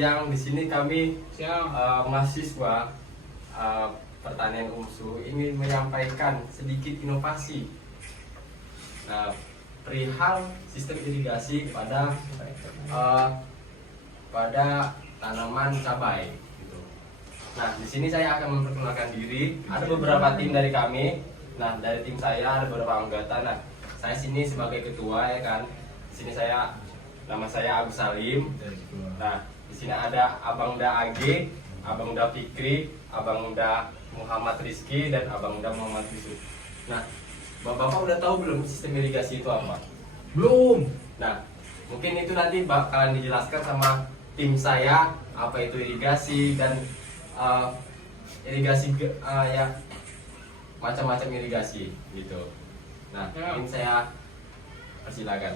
siang. Di sini kami Siang. mahasiswa pertanian UMSU ingin menyampaikan sedikit inovasi perihal sistem irigasi pada tanaman cabai. Gitu. Nah, di sini saya akan memperkenalkan diri. Ada beberapa tim dari kami. Nah, dari tim saya ada beberapa anggota. Nah, saya sini sebagai ketua ya kan. Di sini nama saya Agus Salim. Nah, di sini ada Abang Da AG, Abang Da Fikri, Abang Da Muhammad Rizky, dan Abang Da Muhammad Yusuf. Nah, Bapak udah tahu belum sistem irigasi itu apa? Belum. Nah, mungkin itu nanti bakalan dijelaskan sama tim saya apa itu irigasi dan irigasi ya macam-macam irigasi gitu. Nah, mungkin saya persilakan.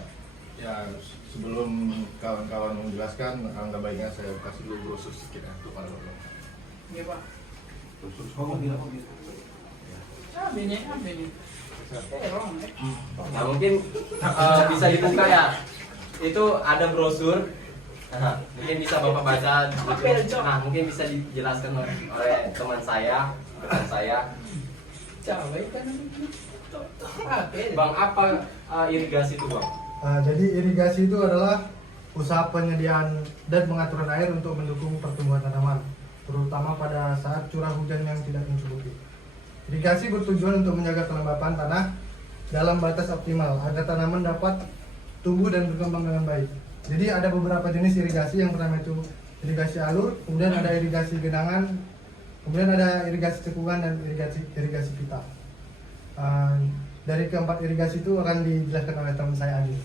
Ya, sebelum kawan-kawan menjelaskan, alangkah baiknya saya kasih dulu brosur sedikit ya kepada Bapak. Iya, Pak. Brosur ngomong gila kok gitu. Ini. Nah, mungkin bisa dibuka ya. Itu ada brosur. Nah, mungkin bisa Bapak baca. Nah, mungkin bisa dijelaskan oleh teman saya, rekan saya. Cabai kan Bang, apa irigasi itu, Bang? Jadi irigasi itu adalah usaha penyediaan dan pengaturan air untuk mendukung pertumbuhan tanaman, terutama pada saat curah hujan yang tidak mencukupi. Irigasi bertujuan untuk menjaga kelembapan tanah dalam batas optimal agar tanaman dapat tumbuh dan berkembang dengan baik. Jadi ada beberapa jenis irigasi. Yang pertama itu irigasi alur, kemudian ada irigasi genangan, kemudian ada irigasi cekungan dan irigasi pita. Dari keempat irigasi itu akan dijelaskan oleh teman saya Adi.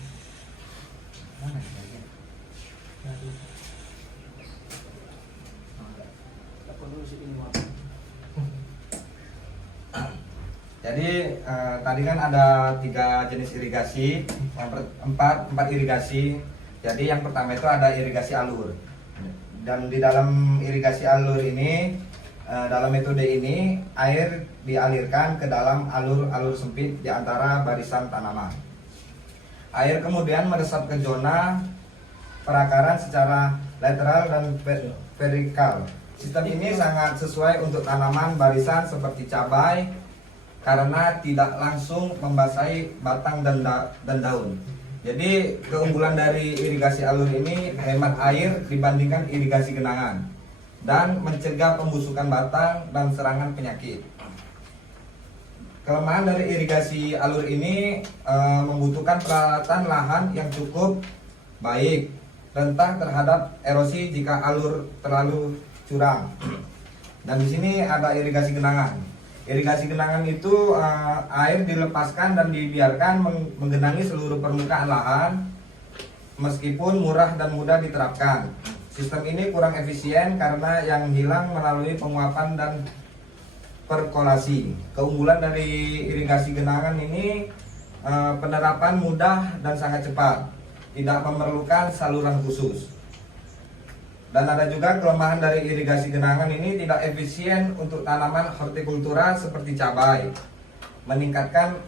Jadi tadi kan ada 3 jenis irigasi, empat irigasi. Jadi yang pertama itu ada irigasi alur. Dan di dalam irigasi alur ini, dalam metode ini air dialirkan ke dalam alur-alur sempit di antara barisan tanaman. Air kemudian meresap ke zona perakaran secara lateral dan vertikal. Sistem ini sangat sesuai untuk tanaman barisan seperti cabai karena tidak langsung membasahi batang dan daun. Jadi keunggulan dari irigasi alur ini hemat air dibandingkan irigasi genangan dan mencegah pembusukan batang dan serangan penyakit. Kelemahan dari irigasi alur ini membutuhkan peralatan lahan yang cukup baik, rentan terhadap erosi jika alur terlalu curam. Dan di sini ada irigasi genangan. Irigasi genangan itu air dilepaskan dan dibiarkan menggenangi seluruh permukaan lahan, meskipun murah dan mudah diterapkan. Sistem ini kurang efisien karena yang hilang melalui penguapan dan perkolasi. Keunggulan dari irigasi genangan ini penerapan mudah dan sangat cepat, tidak memerlukan saluran khusus. Dan ada juga kelemahan dari irigasi genangan ini tidak efisien untuk tanaman hortikultura seperti cabai, meningkatkan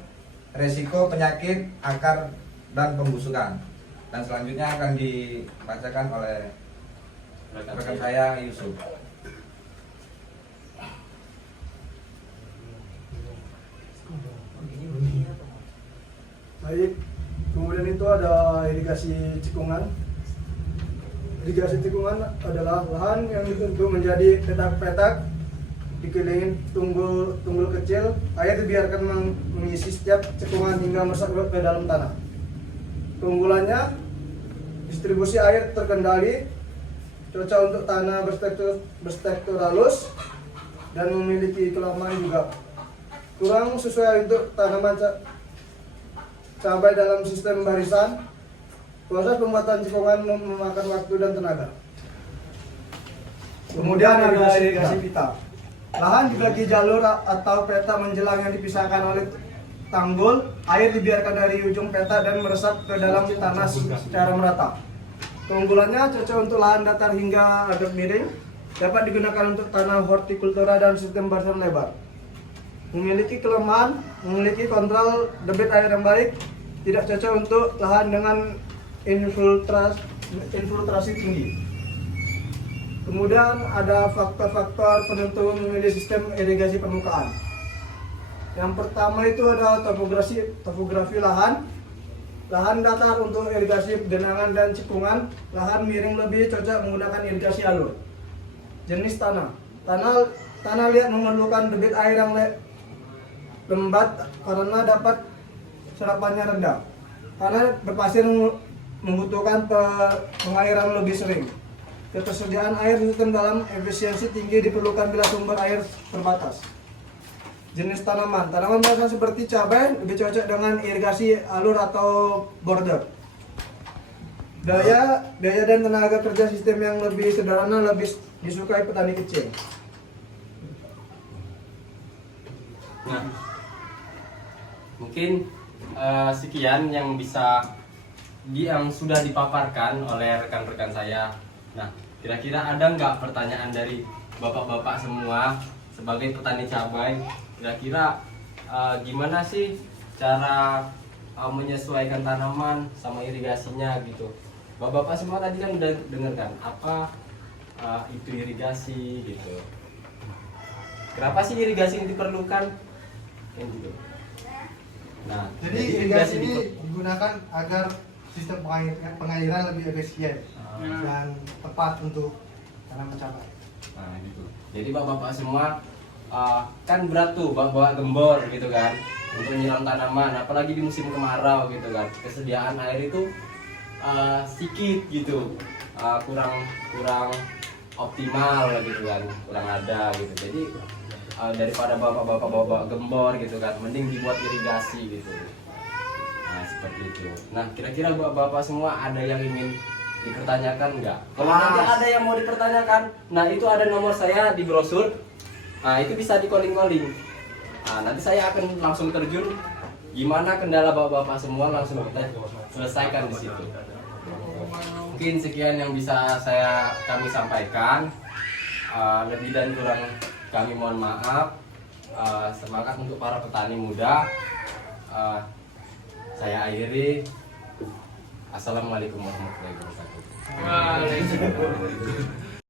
resiko penyakit akar dan pembusukan. Dan selanjutnya akan dibacakan oleh rekan saya Yusuf. Baik, kemudian itu ada irigasi cekungan. Irigasi cekungan adalah lahan yang ditentu menjadi petak-petak dikelilingi tunggul kecil. Air dibiarkan mengisi setiap cekungan hingga meresap ke dalam tanah. Keunggulannya, distribusi air terkendali, cocok untuk tanah bertekstur halus, dan memiliki kelamaan juga. Kurang sesuai untuk tanaman cabai dalam sistem barisan. Proses pembuatan cekungan memakan waktu dan tenaga. Kemudian ada irigasi pita. Lahan dibagi jalur atau peta menjelang yang dipisahkan oleh tanggul. Air dibiarkan dari ujung peta dan meresap ke dalam tanah secara merata. Keunggulannya cocok untuk lahan datar hingga agak miring. Dapat digunakan untuk tanah hortikultura dan sistem barisan lebar. Memiliki kelemahan, memiliki kontrol debit air yang baik. Tidak cocok untuk lahan dengan infiltrasi tinggi. Kemudian ada faktor-faktor penentu memilih sistem irigasi permukaan. Yang pertama itu ada topografi lahan. Lahan datar untuk irigasi genangan dan cekungan. Lahan miring lebih cocok menggunakan irigasi alur. Jenis tanah. Tanah liat memerlukan debit air yang lembat karena dapat serapannya rendah. Tanah berpasir membutuhkan pengairan lebih sering. Ketersediaan air sistem dalam efisiensi tinggi diperlukan bila sumber air terbatas. Jenis tanaman. Tanaman basah seperti cabai lebih cocok dengan irigasi alur atau border. Daya dan tenaga kerja sistem yang lebih sederhana lebih disukai petani kecil. Nah, mungkin sekian yang yang sudah dipaparkan oleh rekan-rekan saya. Nah, kira-kira ada nggak pertanyaan dari bapak-bapak semua sebagai petani cabai? Kira-kira gimana sih cara menyesuaikan tanaman sama irigasinya gitu? Bapak-bapak semua tadi kan udah dengarkan apa itu irigasi gitu. Kenapa sih irigasi ini diperlukan? Kan gitu. Nah, Jadi irigasi ini digunakan agar sistem pengairan lebih efisien dan tepat untuk tanaman cabai. Nah gitu. Jadi bapak-bapak semua kan berat tuh bawa gembor gitu kan untuk nyiram tanaman, apalagi di musim kemarau gitu kan. Kesediaan air itu sedikit gitu, kurang optimal gitu kan, kurang ada gitu. Jadi daripada bapak-bapak bawa gembor gitu kan, mending dibuat irigasi gitu. Nah seperti itu. Nah kira-kira bapak-bapak semua ada yang ingin dipertanyakan nggak? Kalau nanti ada yang mau dipertanyakan, nah itu ada nomor saya di brosur. Nah itu bisa di calling. Nah, nanti saya akan langsung terjun. Gimana kendala bapak-bapak semua langsung kita selesaikan di situ. Mungkin sekian yang bisa kami sampaikan. Lebih dan kurang kami mohon maaf. Semangat untuk para petani muda. Saya akhiri. Assalamualaikum warahmatullahi wabarakatuh. Waalaikumsalam.